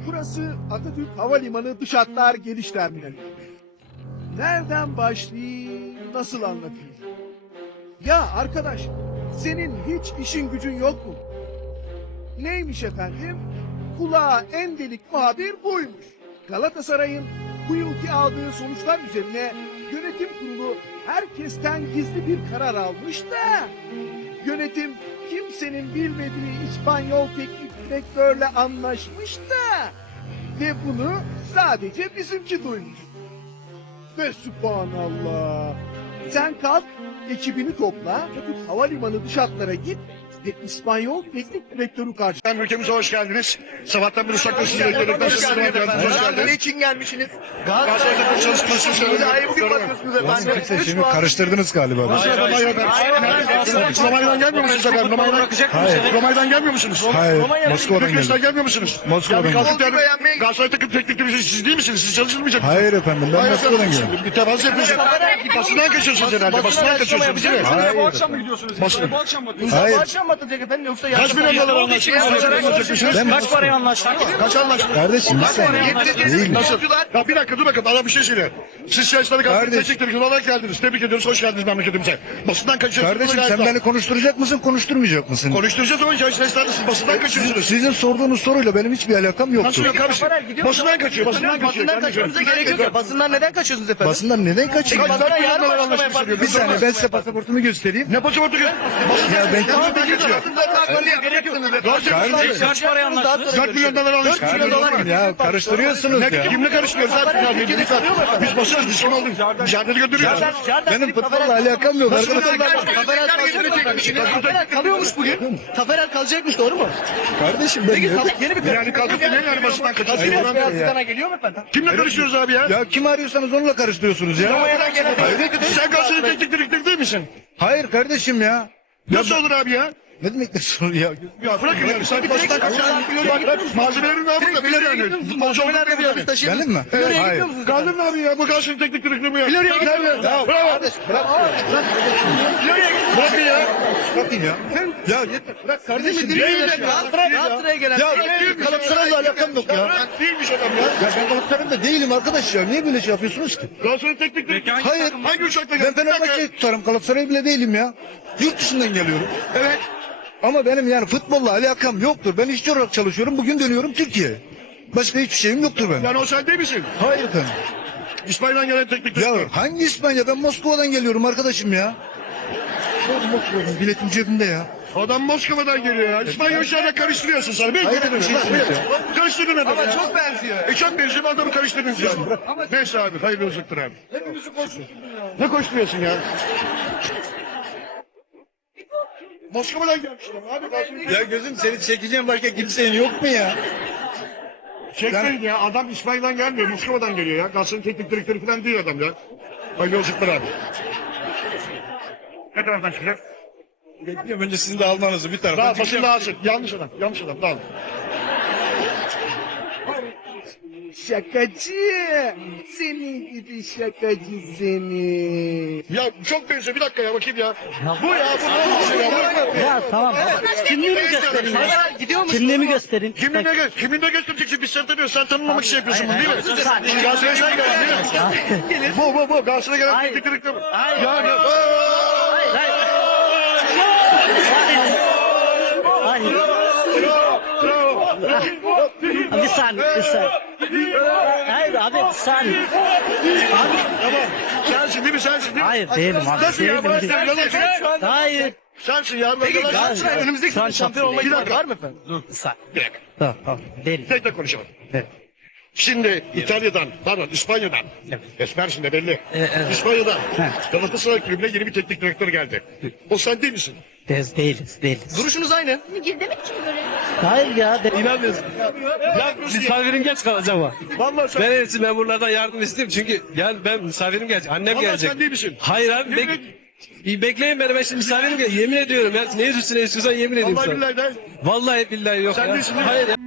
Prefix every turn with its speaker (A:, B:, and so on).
A: Burası Atatürk Havalimanı Dış Hatlar Geliş Terminali. Nereden başlayayım, nasıl anlatayım? Ya arkadaş, senin hiç işin gücün yok mu? Neymiş efendim? Kulağa en delik muhabir buymuş. Galatasaray'ın bu yılki aldığı sonuçlar üzerine yönetim kurulu herkesten gizli bir karar almış da yönetim kimsenin bilmediği İspanyol teknik direktörle anlaşmış da ve bunu sadece bizimki duymuş. Ve subhanallah. Sen kalk, ekibini topla, Atatürk Havalimanı dış hatlara git ve İspanyol teknik direktörü karşı.
B: Ülkemize hoş geldiniz. Sabahtan beri uzakta sizi bekledik. Nasılsınız? Hoş geldiniz.
C: Ne için gelmişsiniz?
B: Galatasaray'da çalışması
C: Size ayıp yapıyorsunuz efendim.
D: Şimdi karıştırdınız galiba.
B: Romanya'dan gelmiyor musunuz efendim? Romanya'dan gelmiyor musunuz?
D: Hayır. Moskova'dan
B: Bükreş'ten
D: geldim.
B: gelmiyor musunuz?
D: Moskova'dan geldim.
B: Galatasaray takım teknik direktörü siz değil misiniz? Siz çalışılmayacak mısınız?
D: Hayır efendim, ben Moskova'dan geldim.
B: Bir temas yapıyorsunuz. Basından kaçıyorsunuz herhalde. Basından kaçıyorsunuz değil mi?
D: Hayır.
C: Bu akşam mı gidiyorsunuz?
B: Basın.
C: Bu akşam mı?
D: Hayır.
C: Bu akşam mı atacak efendim yoksa
B: Kaç milyon dolar anlaştınız?
D: Ben
C: Kaç paraya anlaştınız?
B: Kaç anlaştınız?
D: Kardeşim bir saniye. Değil mi?
B: Nasıl? Ya bir dakika dur bakalım. Adam bir şey söylüyor. Siz çalışları
D: Kardeş.
B: teknik direktör olarak geldiniz. Tebrik ediyoruz. Hoş geldiniz memleketimize. Basından kaçıyorsunuz.
D: Kardeşim sen beni konuşturacak mısın, konuşturmayacak mısın?
B: Konuşturacağız ama çalışları siz basından kaçıyorsunuz.
D: Sizin sorduğunuz soruyla benim hiçbir alakam
B: Nasıl
D: yoktu.
B: yok kardeşim? Basından kaçıyor.
C: Basından kaçmanıza gerek yok ya. Basından neden kaçıyorsunuz efendim?
D: Basından neden kaçayım?
B: Kaç milyon dolar anlaşmışsınız?
D: Bir saniye, ben size pasaportumu göstereyim.
B: Ne pasaportu gör?
D: Ya ben
B: Basından kaçıyor.
C: Kaç paraya anlaştınız?
B: Kaç milyon dolar anlaşmışsınız?
D: Kardeşim ya karıştırıyorsunuz ya.
B: Kimle karışmıyoruz abi? Biz basıyoruz. Biz kim olduk? Dışarıda götürüyoruz.
D: Benim futbolla alakam yok arkadaşım.
C: Taferel kalıyormuş bugün. Taferel kalacakmış, doğru mu?
D: Kardeşim ben
C: Yeni bir
B: Yani kalkıp ne yani basından kaçıyorsunuz?
C: Beyazıt'a geliyor mu efendim?
B: Kimle karışıyoruz abi ya?
D: Ya kim arıyorsanız onunla karıştırıyorsunuz ya.
C: Romanya'dan gelen
B: Sen Galatasaray teknik direktörü değil misin?
D: Hayır kardeşim ya.
B: Nasıl olur abi ya?
D: Ne demek nasıl ya?
B: Ya bırakın yani sen basından kaçıyorsun. Malzemelerin var burada bilir yani. Futbolcu olmak nedir yani?
D: Benim mi? Hayır.
B: Kaldın mı abi ya? Bu Galatasaray teknik direktörü mü ya?
D: Ya
B: Bravo. Bırakın ya.
D: bırakın ya. Ya yeter. Bırak kardeşim.
C: Galatasaray'a gelen.
D: Ya Galatasaray'la alakam yok ya.
B: Değilmiş adam ya.
D: Ya ben Galatasaray'da değilim arkadaş ya. Niye böyle şey yapıyorsunuz ki?
B: Galatasaray teknik direktörü.
D: Hayır.
B: Hangi uçakla
D: Ben
B: geldin?
D: Fenerbahçe tutarım. Galatasaray bile değilim ya. Yurt dışından geliyorum.
B: Evet.
D: Ama benim yani futbolla alakam yoktur. Ben işçi olarak çalışıyorum. Bugün dönüyorum Türkiye'ye. Başka hiçbir şeyim yoktur benim.
B: Yani o sen değil misin?
D: Hayır efendim.
B: İspanya'dan gelen teknik direktör.
D: Ya hangi İspanya? Ben Moskova'dan geliyorum arkadaşım ya. Moskova'dan biletim cebimde ya.
B: Adam Moskova'dan geliyor ya. İspanya uçağıyla karıştırıyorsun sen. Ben
D: Hayır, bir şey söyleyeceğim.
B: Karıştırdın adamı ya.
C: Çok benziyor.
B: Çok benziyor adamı karıştırdın sen. Neyse abi hayırlı olsunlar abi.
C: Hepimizi koşturuyorsun ya.
B: Ne koşturuyorsun ya? Moskova'dan gelmişler abi.
D: Ya gözüm seni çekeceğim başka kimsenin yok mu ya?
B: Çekmeyin ya. Adam İspanya'dan gelmiyor. Moskova'dan geliyor ya. Galatasaray'ın teknik direktörü falan değil adam ya. Hayırlı olsunlar abi. Ne taraftan çıkacak?
D: Bekliyorum önce sizin de almanızı bir tarafa.
B: Daha basın dağılsın. Yanlış adam. Yanlış adam. Dağılın.
A: Şakacı, seni gidi şakacı seni.
B: Ya çok benziyor. Bir dakika ya bakayım ya. Bu ya. Bu.
E: Ya tamam. Kimliğimi gösterin ya.
C: Gidiyor musun?
E: Kimliğimi gösterin.
B: Kiminle göstereceksin? Biz seni tanıyoruz. Sen tanınmamak için yapıyorsun bunu değil mi? Galatasaray'a sen geldin değil mi? Bu. Galatasaray'a gelen
E: Hayır.
B: teknik direktör.
E: Hayır.
B: Yani.
E: Hayır. Bir saniye. Hayır abi bir saniye.
B: Tamam. Sensin değil mi? Sensin değil mi?
E: Hayır değilim abi.
B: Nasıl ya? Bırak ya. Yalan söylüyorsun.
E: Hayır.
B: Sensin ya.
C: Peki
B: Yalan
C: Galatasaray
B: söylüyorsun.
C: önümüzdeki
E: Şu an
C: sene şampiyon olma
B: Bir
C: ihtimali
B: dakika.
C: var mı efendim?
E: Bir saniye.
B: Bir dakika.
E: Tamam. Değilim.
B: Tek tek konuşalım.
E: Evet.
B: Şimdi İtalya'dan, pardon İspanya'dan, Esmersin de belli. İspanya'dan Galatasaray Kulübü'ne yeni bir teknik direktör geldi. O sen değil misin?
E: Değiliz.
C: Duruşunuz aynı.
F: Gizlemek için böyle.
E: Hayır ya.
G: Ya misafirim geç kalacak ama.
B: Vallahi sen,
G: Ben en iyisi memurlardan yardım isteyeyim çünkü yani ben misafirim gelecek. Annem
B: vallahi
G: gelecek.
B: sen değil misin?
G: Hayır abi İyi bekleyin beni, ben şimdi misafirim gelecek. Yemin ediyorum ya, ne üstüne istiyorsan yemin edeyim
B: Vallahi
G: sana.
B: billahi de.
G: Vallahi billahi yok
B: Sen
G: ya.
B: değilsin değil mi?
G: Hayır ya.